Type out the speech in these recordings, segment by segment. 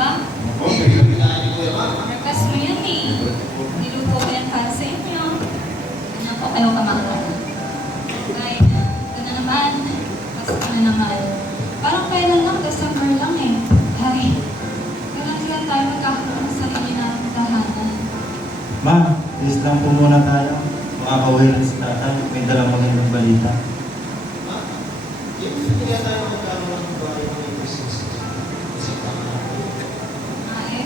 ba? Request mo yan eh. Niluto ko yan para sa inyo. Ganyan po kayo kamahal. Kaya, ito na naman. Pasko na naman. Parang kailan lang, December lang eh. Ay, kailan tayo magkakaroon ng sarili na tahanan. Ma, please lang po muna tayo. Makakauwi rin si tatay. May dalang magandang balita. Ay,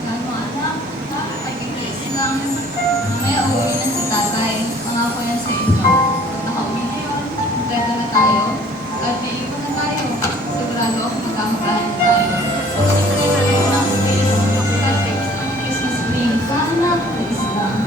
gano'n anak. Nakakagigis lang. Mamaya uuwi na si tatay. Pangako yan sa inyo. Pag nakauwi na yun, kompleto na tayo. At iiwan na tayo. Sigurado ako magkamakahan na tayo. Siyempre na rin ng space. Perfect ang Christmas ring. Sana, please lang.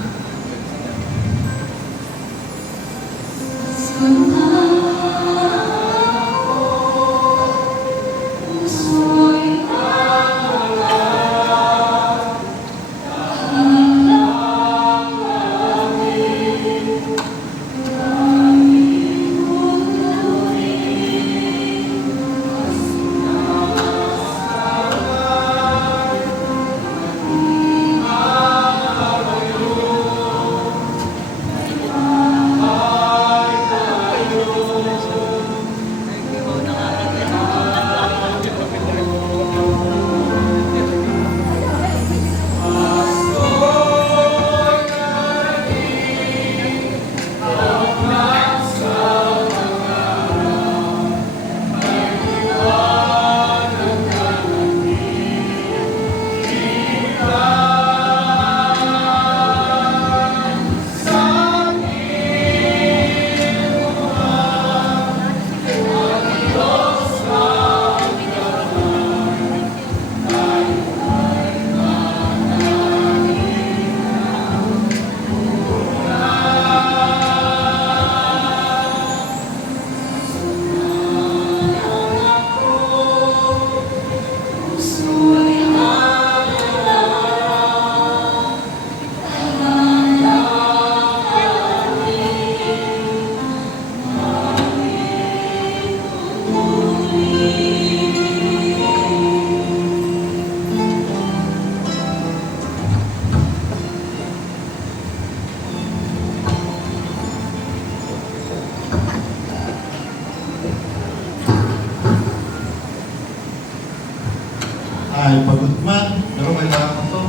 Ay, pagod man. Pero kailangan ko to.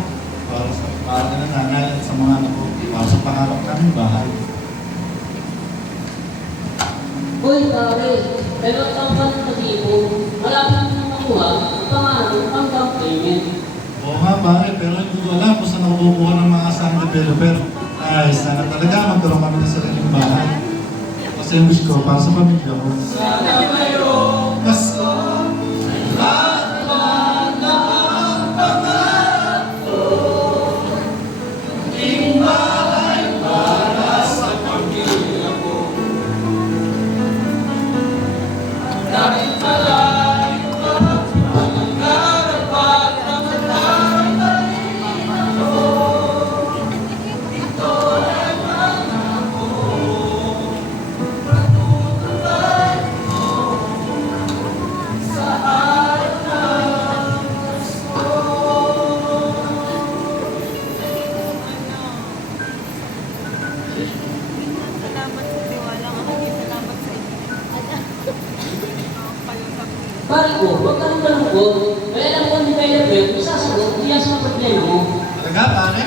Para na nanay at sa mga anak ko. Para sa pangarap namin bahay. Uy, pare, pero ang pa ng pag-iipon, malapit mo na makuha ang pangalan ang down payment. Oo nga pare, pero hindi ko alam kung saan ako kukuha ng mga asahan developer. Ay, sana talaga magkaroon kami ng sariling bahay. Kasi yung wish ko para sa pamilya ko. Sana mayroong Mas, pare ko, huwag ka nang malungkot. Kaya lang kung developer, isasagot, hindi yan sa problema mo. talaga pare?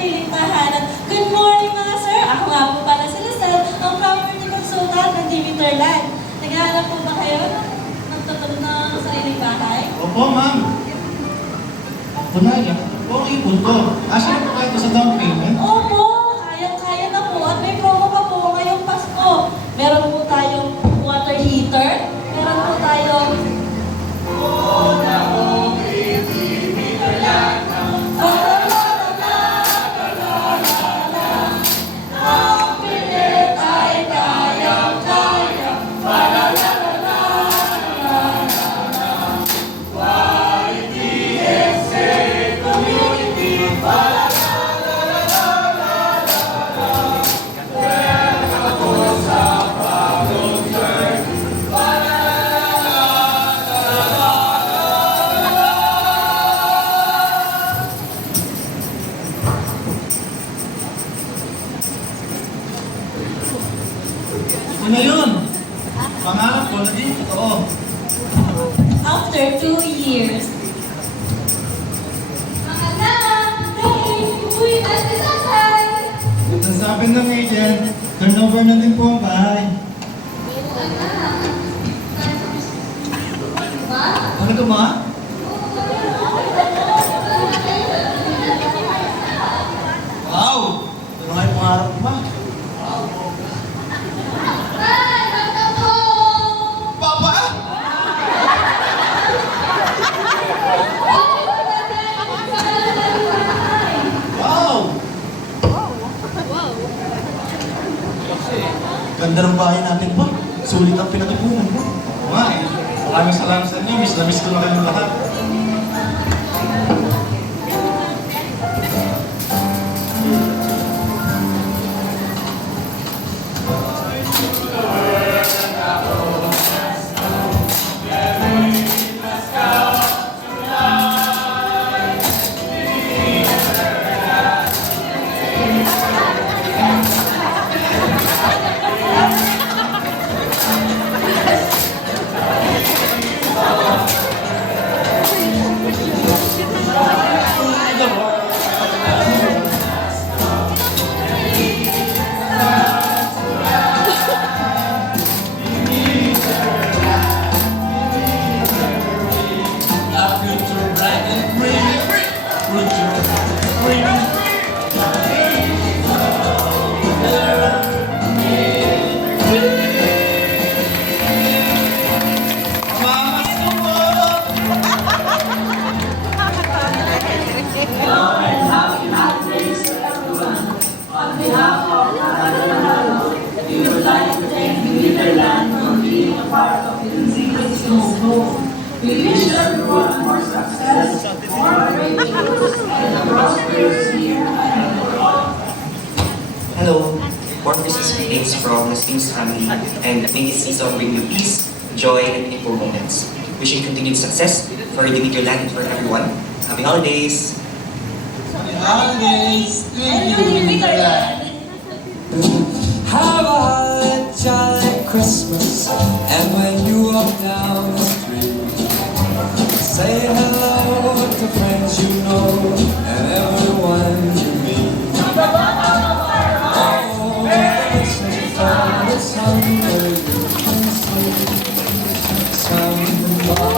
sariling tahanan. Good morning mga sir! Ako nga po pala si Lizelle, ang property consultant ng Dimitrland. Naghahanap po ba kayo ng tutulog ng sariling bahay? Opo, ma'am. Kunaya, po ang ipon ko. Asya na po kayo sa down payment? Opo! Kaya na po at may promo pa po ngayong Pasko. Meron po tayong water heater, meron po tayong Ano yun? Pangarap ko, naging totoo. after 2 years. Mga anak, hey, uwi na si tatay. Ang sabi ng agent, turnover na din po ang bahay. Anak. Diba? Ano ka ma? Wow! Ano nga yung pangarap ko ma? Tay, basta po! Papa! Wow! Ganda ng bahay natin pa. Sulit ang pinatutungan mo. Oo nga eh. Maraming salamat sa inyo. Miss na miss ko na kayong lahat. Hello, warm Christmas greetings from the Stings family, and may this season bring you peace, joy, and meaningful moments. Wishing continued success for Dimitrland and for everyone. Happy holidays! Holidays! Have a holly jolly Christmas, and when you walk down the street, say